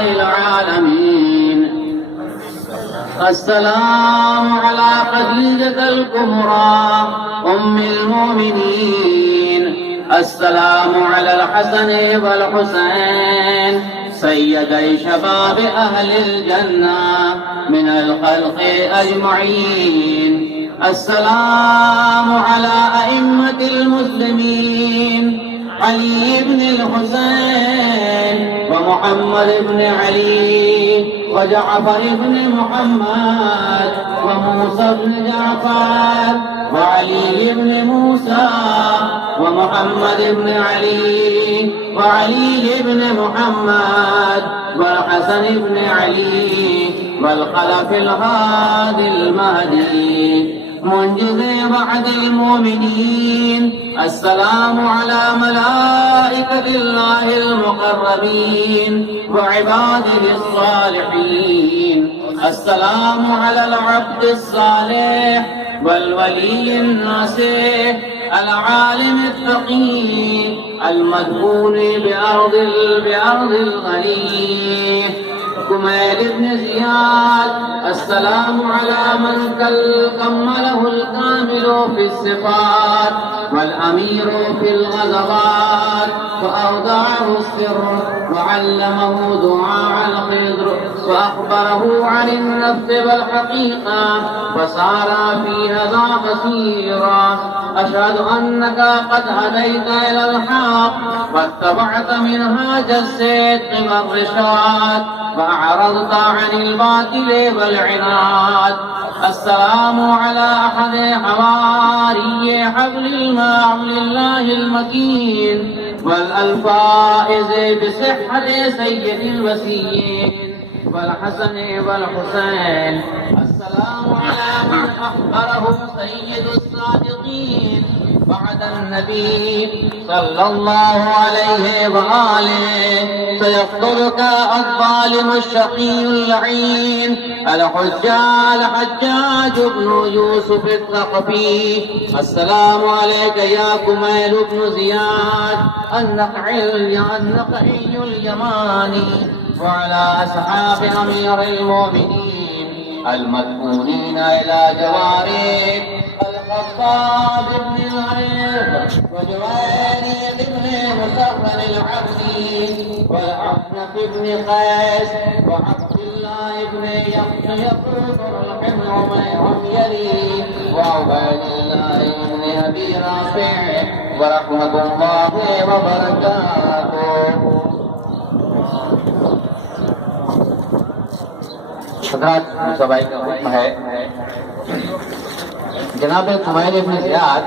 العالمين. السلام على خديجة الكبرى أم المؤمنين. السلام على الحسن والحسين سيدي شباب أهل الجنة من الخلق أجمعين. السلام على أئمة المسلمين علي بن الحسين ومحمد بن علي وجعفر بن محمد وموسى بن جعفر وعلي بن موسى ومحمد بن علي وعلي بن محمد والحسن بن علي والخلف الهادي المهدي منجز بعد المؤمنين. السلام على ملائكة الله المقربين وعباده الصالحين. السلام على العبد الصالح والولي الناصح العالم التقي المدفون بأرض الغني كميل بن زياد. السلام على من كمله الكامل في الصفات والأمير في الغزوات وأودعه السر وعلمه دعاء الخضر وأخبره عن النفس والحقيقة وسار في هذا بصيرا. أشهد أنك قد هديت إلى الحق واتبعت منهاج الصدق والرشاد وأعرضت عن الباطل والعناد. السلام على أحد حواري حبل الله المتين والفائز بصحة سيد الوسيين والحسن والحسين. السلام على من أخبره سيد الصادقين بعد النبي صلى الله عليه وآله سيقتلك الظالم الشقي اللعين الحجاج بن يوسف الثقفي. السلام عليك يا كميل بن زياد النقعي اليماني وعلى أصحاب أمير المؤمنين المدفونين إلى جوارح الخطاب بن العيب وجويرية بن مسخر العبدي والأحنف بن قيس وعبد الله بن يقوط الحميري وعبيد الله بن أبي رافع ورحمة الله وبركاته. हज़रात सबाई का हुक्म है जनाब कुमैल इब्न ज़ियाद